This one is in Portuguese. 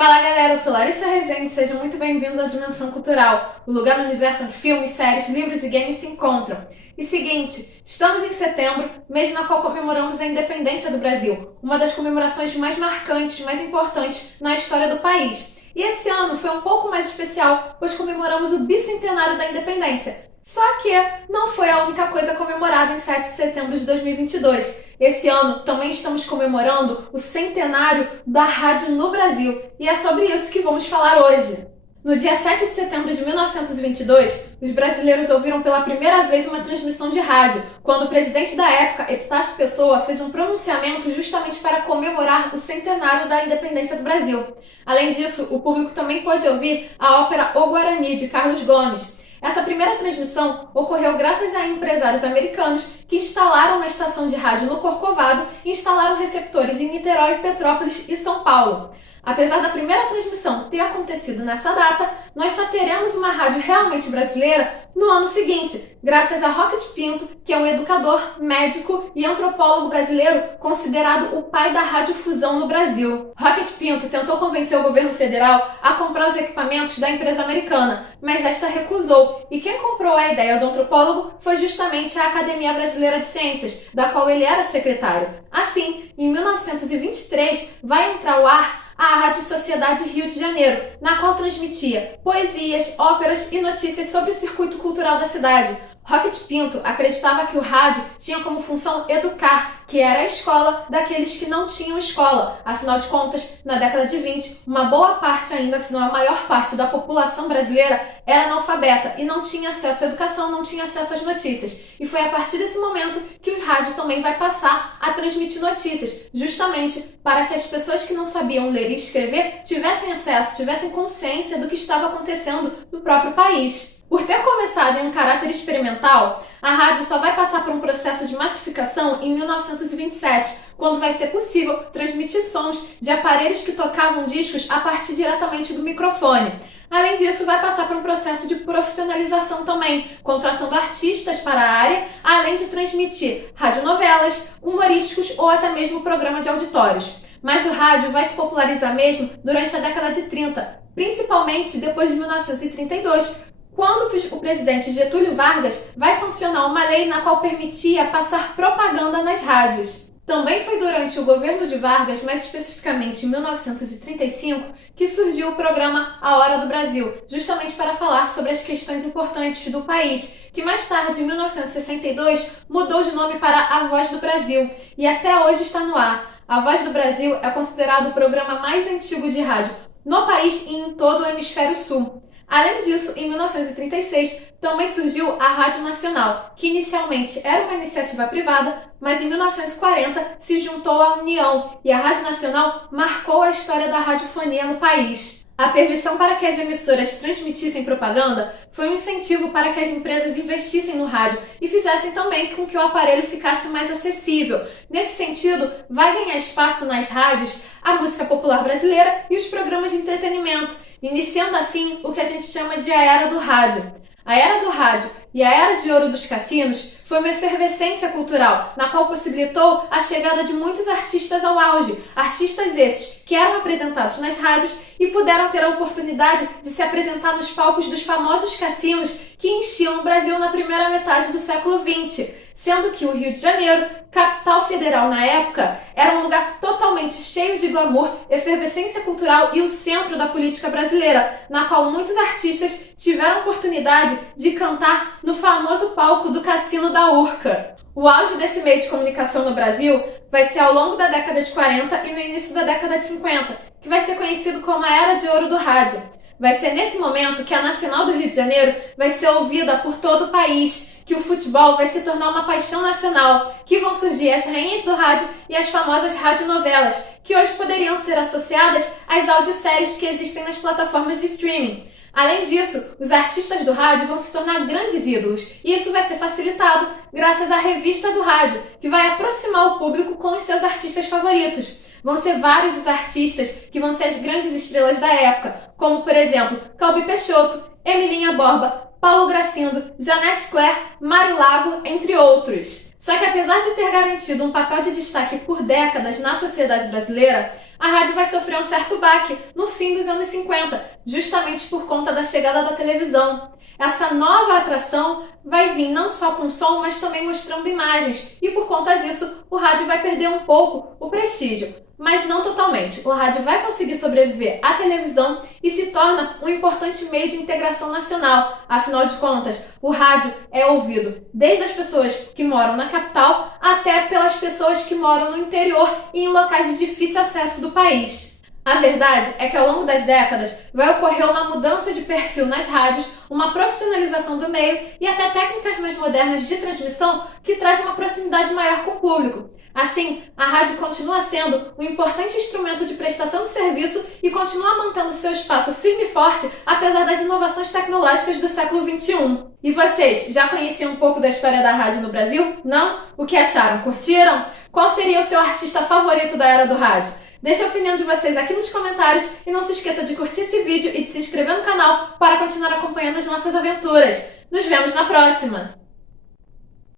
Fala galera, eu sou Larissa Rezende, sejam muito bem-vindos ao Dimensão Cultural, o lugar no universo onde filmes, séries, livros e games se encontram. E seguinte, estamos em setembro, mês na qual comemoramos a independência do Brasil, uma das comemorações mais marcantes, mais importantes na história do país. E esse ano foi um pouco mais especial, pois comemoramos o bicentenário da independência. Só que não foi a única coisa comemorada em 7 de setembro de 2022. Esse ano também estamos comemorando o centenário da rádio no Brasil, e é sobre isso que vamos falar hoje. No dia 7 de setembro de 1922, os brasileiros ouviram pela primeira vez uma transmissão de rádio, quando o presidente da época, Epitácio Pessoa, fez um pronunciamento justamente para comemorar o centenário da independência do Brasil. Além disso, o público também pôde ouvir a ópera O Guarani, de Carlos Gomes. Essa primeira transmissão ocorreu graças a empresários americanos que instalaram uma estação de rádio no Corcovado e instalaram receptores em Niterói, Petrópolis e São Paulo. Apesar da primeira transmissão ter acontecido nessa data, nós só teremos uma rádio realmente brasileira no ano seguinte, graças a Rocket Pinto, que é um educador, médico e antropólogo brasileiro considerado o pai da radiodifusão no Brasil. Rocket Pinto tentou convencer o governo federal a comprar os equipamentos da empresa americana, mas esta recusou, e quem comprou a ideia do antropólogo foi justamente a Academia Brasileira de Ciências, da qual ele era secretário. Assim, em 1923, vai entrar ao ar a Rádio Sociedade Rio de Janeiro, na qual transmitia poesias, óperas e notícias sobre o circuito cultural da cidade. Rocket Pinto acreditava que o rádio tinha como função educar, que era a escola daqueles que não tinham escola. Afinal de contas, na década de 20, uma boa parte ainda, se não a maior parte da população brasileira era analfabeta e não tinha acesso à educação, não tinha acesso às notícias. E foi a partir desse momento que o rádio também vai passar a transmitir notícias, justamente para que as pessoas que não sabiam ler e escrever tivessem acesso, tivessem consciência do que estava acontecendo no próprio país. Por ter começado em um caráter experimental, a rádio só vai passar por um processo de massificação em 1927, quando vai ser possível transmitir sons de aparelhos que tocavam discos a partir diretamente do microfone. Além disso, vai passar por um processo de profissionalização também, contratando artistas para a área, além de transmitir radionovelas, humorísticos ou até mesmo programa de auditórios. Mas o rádio vai se popularizar mesmo durante a década de 30, principalmente depois de 1932, quando o presidente Getúlio Vargas vai sancionar uma lei na qual permitia passar propaganda nas rádios. Também foi durante o governo de Vargas, mais especificamente em 1935, que surgiu o programa A Hora do Brasil, justamente para falar sobre as questões importantes do país, que mais tarde, em 1962, mudou de nome para A Voz do Brasil, e até hoje está no ar. A Voz do Brasil é considerado o programa mais antigo de rádio no país e em todo o hemisfério sul. Além disso, em 1936, também surgiu a Rádio Nacional, que inicialmente era uma iniciativa privada, mas em 1940 se juntou à União, e a Rádio Nacional marcou a história da radiofonia no país. A permissão para que as emissoras transmitissem propaganda foi um incentivo para que as empresas investissem no rádio e fizessem também com que o aparelho ficasse mais acessível. Nesse sentido, vai ganhar espaço nas rádios a música popular brasileira e os programas de entretenimento, iniciando assim o que a gente chama de a Era do Rádio. A Era do Rádio e a Era de Ouro dos Cassinos foi uma efervescência cultural, na qual possibilitou a chegada de muitos artistas ao auge, artistas esses que eram apresentados nas rádios e puderam ter a oportunidade de se apresentar nos palcos dos famosos cassinos que enchiam o Brasil na primeira metade do século XX, sendo que o Rio de Janeiro, capital federal na época, era um lugar totalmente cheio de glamour, efervescência cultural e o centro da política brasileira, na qual muitos artistas tiveram a oportunidade de cantar no famoso palco do Cassino da Urca. O auge desse meio de comunicação no Brasil vai ser ao longo da década de 40 e no início da década de 50, que vai ser conhecido como a Era de Ouro do Rádio. Vai ser nesse momento que a Nacional do Rio de Janeiro vai ser ouvida por todo o país, que o futebol vai se tornar uma paixão nacional, que vão surgir as rainhas do rádio e as famosas radionovelas, que hoje poderiam ser associadas às audioséries que existem nas plataformas de streaming. Além disso, os artistas do rádio vão se tornar grandes ídolos, e isso vai ser facilitado graças à Revista do Rádio, que vai aproximar o público com os seus artistas favoritos. Vão ser vários os artistas que vão ser as grandes estrelas da época, como, por exemplo, Calbi Peixoto, Emilinha Borba, Paulo Gracindo, Janete Claire, Mário Lago, entre outros. Só que apesar de ter garantido um papel de destaque por décadas na sociedade brasileira, a rádio vai sofrer um certo baque no fim dos anos 50, justamente por conta da chegada da televisão. Essa nova atração vai vir não só com som, mas também mostrando imagens, e por conta disso, o rádio vai perder um pouco o prestígio. Mas não totalmente. O rádio vai conseguir sobreviver à televisão e se torna um importante meio de integração nacional. Afinal de contas, o rádio é ouvido desde as pessoas que moram na capital até pelas pessoas que moram no interior e em locais de difícil acesso do país. A verdade é que ao longo das décadas vai ocorrer uma mudança de perfil nas rádios, uma profissionalização do meio e até técnicas mais modernas de transmissão que trazem uma proximidade maior com o público. Assim, a rádio continua sendo um importante instrumento de prestação de serviço e continua mantendo seu espaço firme e forte apesar das inovações tecnológicas do século XXI. E vocês, já conheciam um pouco da história da rádio no Brasil? Não? O que acharam? Curtiram? Qual seria o seu artista favorito da era do rádio? Deixe a opinião de vocês aqui nos comentários e não se esqueça de curtir esse vídeo e de se inscrever no canal para continuar acompanhando as nossas aventuras. Nos vemos na próxima!